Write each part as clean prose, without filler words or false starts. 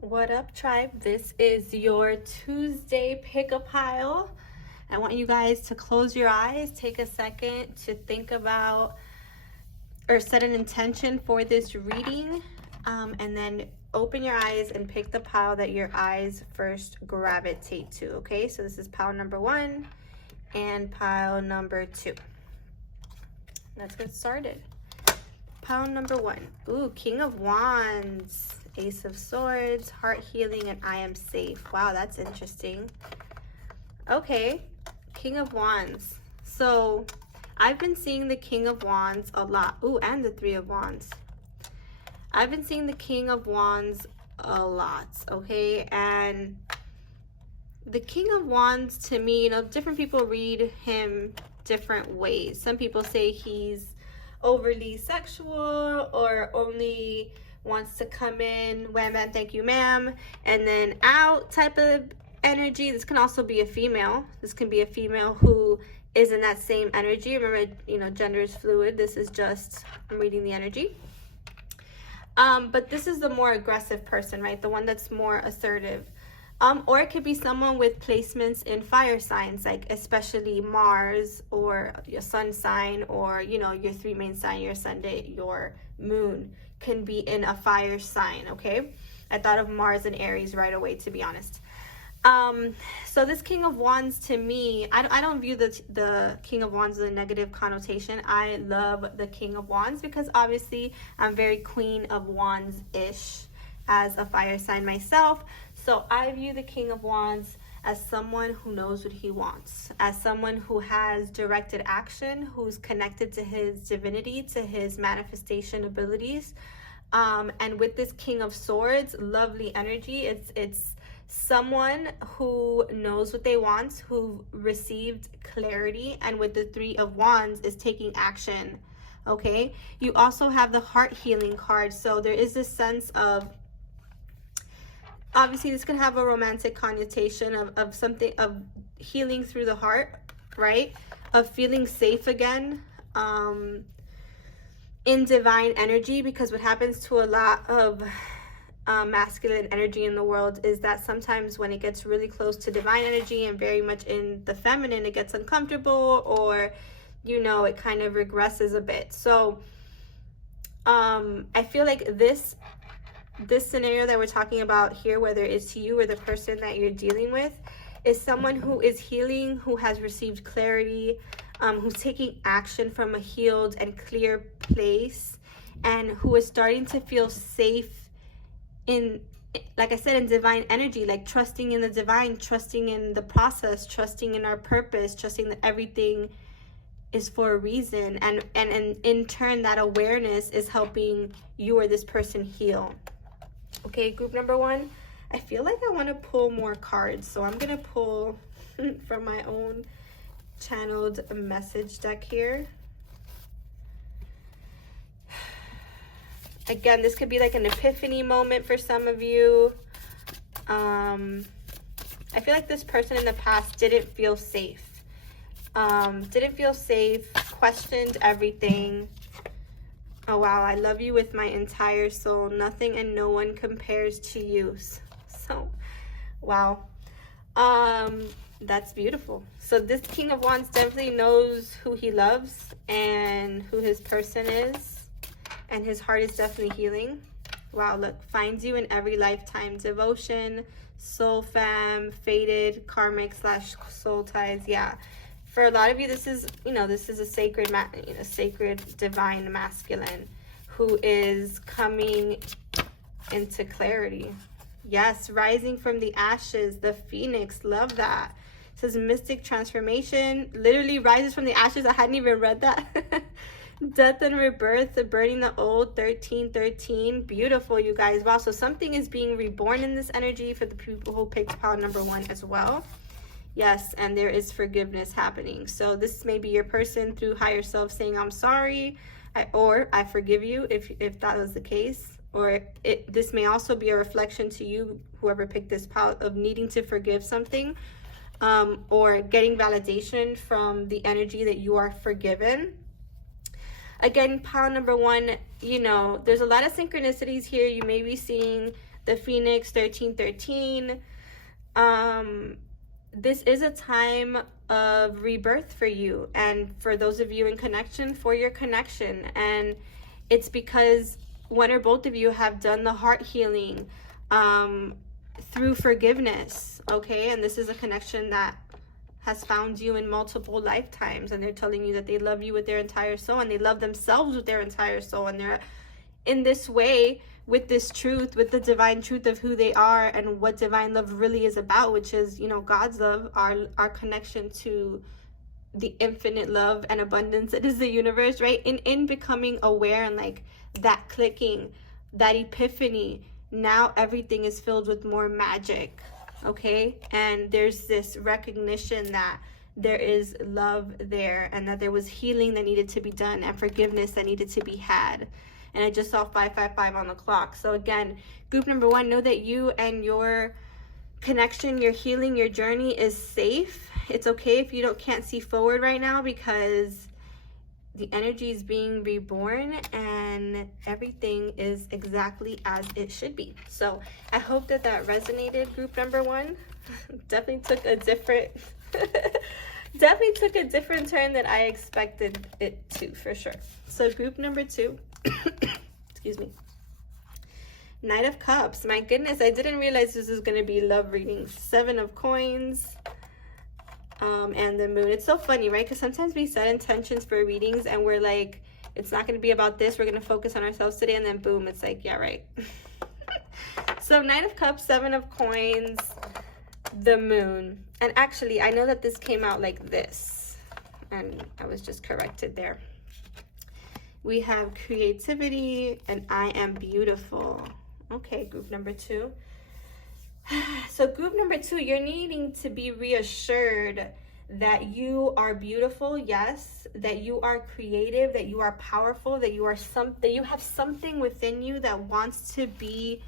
What up, tribe? This is your Tuesday pick-a pile. I want you guys to close your eyes, take a second to think about or set an intention for this reading, and then open your eyes and pick the pile that your eyes first gravitate to, okay? So this is pile number 1 and pile number 2. Let's get started. Pile number 1. Ooh, King of Wands. Ace of Swords, heart healing, and I am safe. Wow, that's interesting. Okay, King of Wands. So I've been seeing the King of Wands a lot. Ooh, and the Three of Wands. I've been seeing the King of Wands a lot, okay? And the King of Wands, to me, different people read him different ways. Some people say he's overly sexual or only wants to come in, wham bam, thank you ma'am, and then out type of energy. This can also be a female. This can be a female who is in that same energy. Remember, gender is fluid. This is just, I'm reading the energy. But this is the more aggressive person, right? The one that's more assertive. Or it could be someone with placements in fire signs, like especially Mars or your sun sign, or, your 3 main sign, your sun, your moon can be in a fire sign, okay? I thought of Mars and Aries right away, to be honest. So this King of Wands, to me, I don't view the King of Wands with a negative connotation. I love the King of Wands because obviously I'm very Queen of Wands-ish as a fire sign myself. So I view the King of Wands as someone who knows what he wants, as someone who has directed action, who's connected to his divinity, to his manifestation abilities. And with this King of Swords, lovely energy, it's someone who knows what they want, who received clarity, and with the Three of Wands is taking action, okay? You also have the heart healing card, so there is this sense of, obviously this can have a romantic connotation of something, of healing through the heart, right? Of feeling safe again, in divine energy, because what happens to a lot of masculine energy in the world is that sometimes when it gets really close to divine energy and very much in the feminine, it gets uncomfortable, or, it kind of regresses a bit. So I feel like this scenario that we're talking about here, whether it's you or the person that you're dealing with, is someone who is healing, who has received clarity, who's taking action from a healed and clear place, and who is starting to feel safe in, like I said, in divine energy, like trusting in the divine, trusting in the process, trusting in our purpose, trusting that everything is for a reason. And in turn, that awareness is helping you or this person heal. Okay, group number 1, I feel like I want to pull more cards, so I'm going to pull from my own channeled message deck here. Again, this could be like an epiphany moment for some of you. I feel like this person in the past didn't feel safe. Questioned everything. Oh, wow, I love you with my entire soul. Nothing and no one compares to you. So, wow. That's beautiful. So this King of Wands definitely knows who he loves and who his person is. And his heart is definitely healing. Wow, look, finds you in every lifetime. Devotion, soul fam, fated, karmic / soul ties. Yeah. For a lot of you, this is, this is a sacred, sacred divine masculine who is coming into clarity. Yes, rising from the ashes, the phoenix, love that. It says mystic transformation, literally rises from the ashes. I hadn't even read that. Death and rebirth, burning the old, 1313. Beautiful, you guys. Wow, so something is being reborn in this energy for the people who picked pile number 1 as well. Yes, and there is forgiveness happening. So this may be your person through higher self saying, I'm sorry, or I forgive you, if that was the case. Or this may also be a reflection to you, whoever picked this pile, of needing to forgive something, or getting validation from the energy that you are forgiven. Again, pile number 1, there's a lot of synchronicities here. You may be seeing the Phoenix 1313. This is a time of rebirth for you, and for those of you in connection, for your connection. And it's because one or both of you have done the heart healing through forgiveness, okay? And this is a connection that has found you in multiple lifetimes, and they're telling you that they love you with their entire soul, and they love themselves with their entire soul, and they're in this way with this truth, with the divine truth of who they are and what divine love really is about, which is, you know, God's love, our connection to the infinite love and abundance that is the universe, right? In becoming aware and like that clicking, that epiphany, now everything is filled with more magic, okay? And there's this recognition that there is love there, and that there was healing that needed to be done and forgiveness that needed to be had. And I just saw 555 on the clock. So again, group number one, know that you and your connection, your healing, your journey is safe. It's okay if you can't see forward right now, because the energy is being reborn and everything is exactly as it should be. So I hope that resonated, group number one. Definitely took a different definitely took a different turn than I expected it to, for sure. So group number two, excuse me, Knight of Cups. My goodness, I didn't realize this is going to be love readings. 7 of Coins, and the Moon. It's so funny, right? Because sometimes we set intentions for readings and we're like, it's not going to be about this, we're going to focus on ourselves today, and then boom, it's like, yeah, right. So Knight of Cups, 7 of Coins, the Moon. And actually, I know that this came out like this, and I was just corrected there. We have creativity and I am beautiful. Okay, group number two. So group number two, you're needing to be reassured that you are beautiful, yes, that you are creative, that you are powerful, that you have something within you that wants to be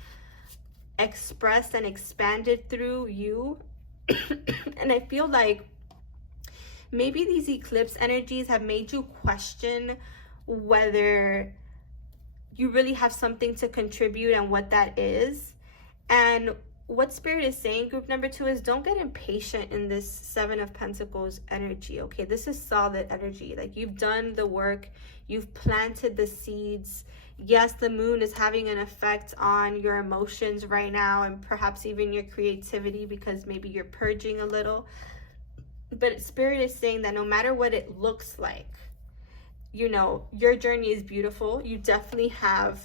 expressed and expanded through you. And I feel like maybe these eclipse energies have made you question whether you really have something to contribute and what that is. And what Spirit is saying, group number two, is don't get impatient in this 7 of Pentacles energy, okay? This is solid energy. Like, you've done the work, you've planted the seeds. Yes, the Moon is having an effect on your emotions right now, and perhaps even your creativity, because maybe you're purging a little. But Spirit is saying that no matter what it looks like, you know, your journey is beautiful. You definitely have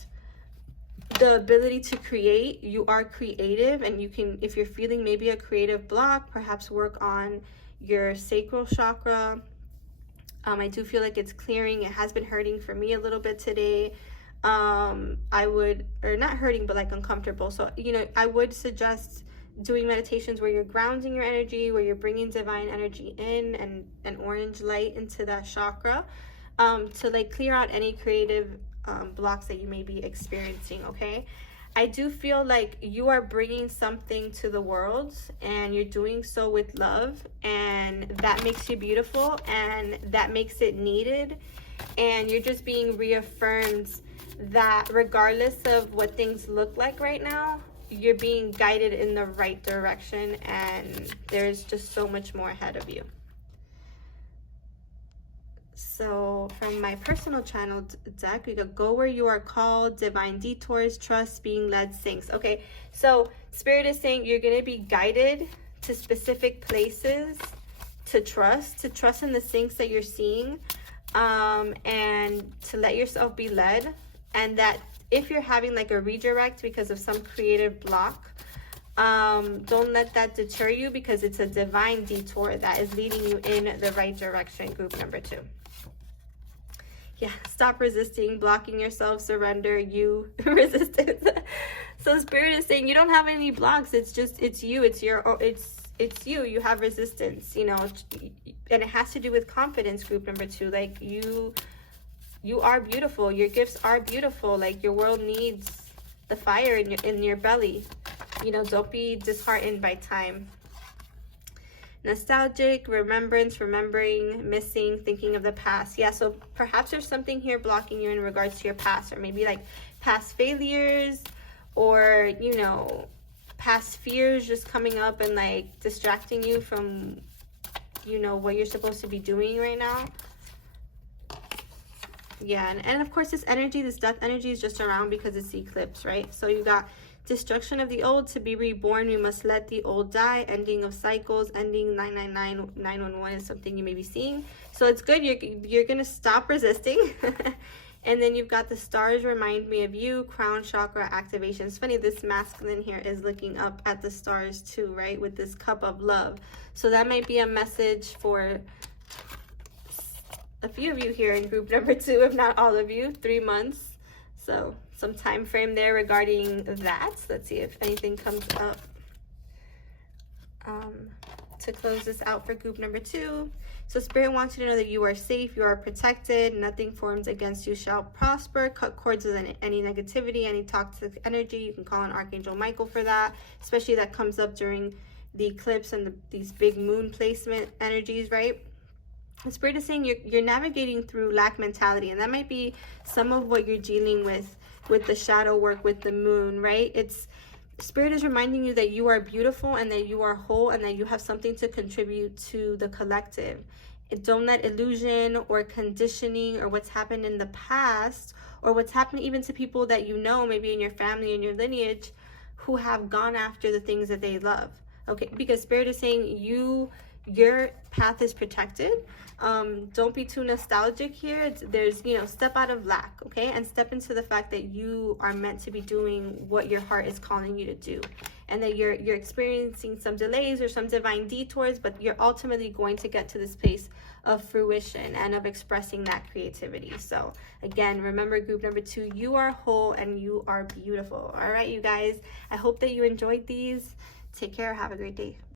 the ability to create. You are creative, and you can, if you're feeling maybe a creative block, perhaps work on your sacral chakra. I do feel like it's clearing. It has been hurting for me a little bit today. I would, or not hurting, but like uncomfortable. So, you know, I would suggest doing meditations where you're grounding your energy, where you're bringing divine energy in and an orange light into that chakra, to like clear out any creative blocks that you may be experiencing, okay? I do feel like you are bringing something to the world, and you're doing so with love, and that makes you beautiful, and that makes it needed. And you're just being reaffirmed that regardless of what things look like right now, you're being guided in the right direction, and there's just so much more ahead of you. So from my personal channel deck, we go where you are called, divine detours, trust, being led, sinks. Okay, so Spirit is saying you're going to be guided to specific places to trust in the sinks that you're seeing, and to let yourself be led. And that if you're having like a redirect because of some creative block, don't let that deter you, because it's a divine detour that is leading you in the right direction, group number two. Yeah, stop resisting, blocking yourself, surrender, you resistance. So Spirit is saying you don't have any blocks. It's just, it's you, it's you. You have resistance, you know, and it has to do with confidence, group number two. Like, you are beautiful. Your gifts are beautiful. Like, your world needs the fire in your belly. You know, don't be disheartened by time. Nostalgic, remembrance, remembering, missing, thinking of the past. Yeah, so perhaps there's something here blocking you in regards to your past, or maybe like past failures, or, you know, past fears just coming up and like distracting you from, you know, what you're supposed to be doing right now. Yeah, and of course this energy, this death energy is just around because it's the eclipse, right? So you got destruction of the old, to be reborn, we must let the old die, ending of cycles, ending 999, 911 is something you may be seeing. So it's good, you're gonna stop resisting. And then you've got the stars remind me of you, crown chakra activation. It's funny, this masculine here is looking up at the stars too, right? With this cup of love. So that might be a message for a few of you here in group number 2, if not all of you, 3 months. So some time frame there regarding that. Let's see if anything comes up to close this out for group number 2. So Spirit wants you to know that you are safe, you are protected, nothing formed against you shall prosper. Cut cords with any negativity, any toxic energy. You can call on Archangel Michael for that, especially that comes up during the eclipse and these big moon placement energies, right? The Spirit is saying you're navigating through lack mentality, and that might be some of what you're dealing with the shadow work with the moon, right? Spirit is reminding you that you are beautiful and that you are whole and that you have something to contribute to the collective. Don't let illusion or conditioning or what's happened in the past or what's happened even to people that you know, maybe in your family and your lineage, who have gone after the things that they love. Okay, because Spirit is saying your path is protected. Don't be too nostalgic here. There's, you know, step out of lack, okay, and step into the fact that you are meant to be doing what your heart is calling you to do, and that you're experiencing some delays or some divine detours, but you're ultimately going to get to this place of fruition and of expressing that creativity. So again, remember group number 2, you are whole and you are beautiful. All right, you guys, I hope that you enjoyed these. Take care, have a great day.